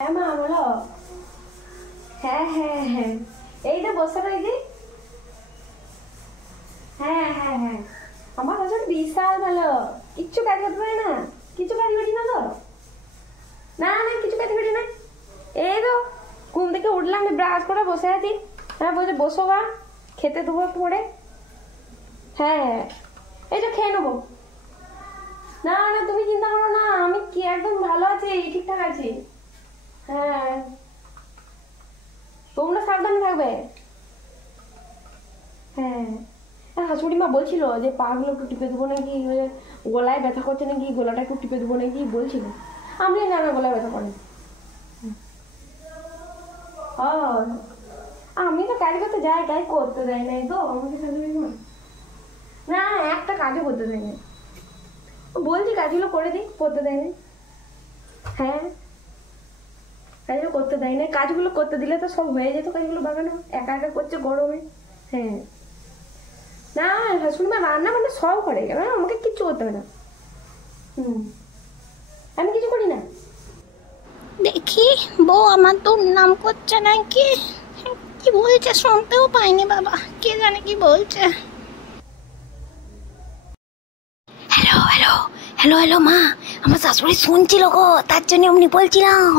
হ্যাঁ মা বলো। হ্যাঁ হ্যাঁ হ্যাঁ, এই তো বসে রয়েছি। হ্যাঁ হ্যাঁ হ্যাঁ, আমার হাজবেন্ড বিশাল ভালো, কিচ্ছু কাজ করতে পারে না, কিছু কাজ করি না তো। না না, কিছু কাজ করি না। এই তো ঘুম থেকে উঠলাম, ব্রাশ করে বসে আছি। হ্যাঁ বলছে বসো বা, খেতে দেবো একটু পরে। হ্যাঁ এই তো খেয়ে নেবো। না না, তুমি চিন্তা করো না, আমি কি একদম ভালো আছি, ঠিকঠাক আছি। হ্যাঁ, তোমরা সাবধানে থাকবে। হ্যাঁ, শাশুড়ি মা বলছিল যে পা গুলো একটু টিপে দেবো নাকি, গলায় ব্যথা করছে নাকি, গলাটা একটু টিপে দেবো নাকি বলছিল। আমি না, আমার গলায় ব্যথা করে। ও, আমি তো কাজ করতে যাই, কাজ করতে দেয় নাই তো আমাকে শাশুড়ি মা। না, একটা কাজও করতে দেয় না। বলছি কাজগুলো করে দিই, করতে দেয় না। হ্যাঁ, কাজগুলো করতে দেয় না, কাজগুলো করতে দিলে তো সব হয়ে যেত, কাজগুলো বাগানো একা একা করছে গরমে। হ্যাঁ, না শাশুড়ি মা রান্না মানে সব করে, কেন আমাকে কিচ্ছু করতে হবে না। হুম, আমি কিছু করি না। দেখি বউ আমার দুর্নাম করছে নাকি, কি বলছে শুনতেও পাইনি বাবা, কে জানে কি বলছে। হ্যালো হ্যালো হ্যালো হ্যালো মা, আমার শাশুড়ি শুনছিল গো, তার জন্য অমনি বলছিলাম।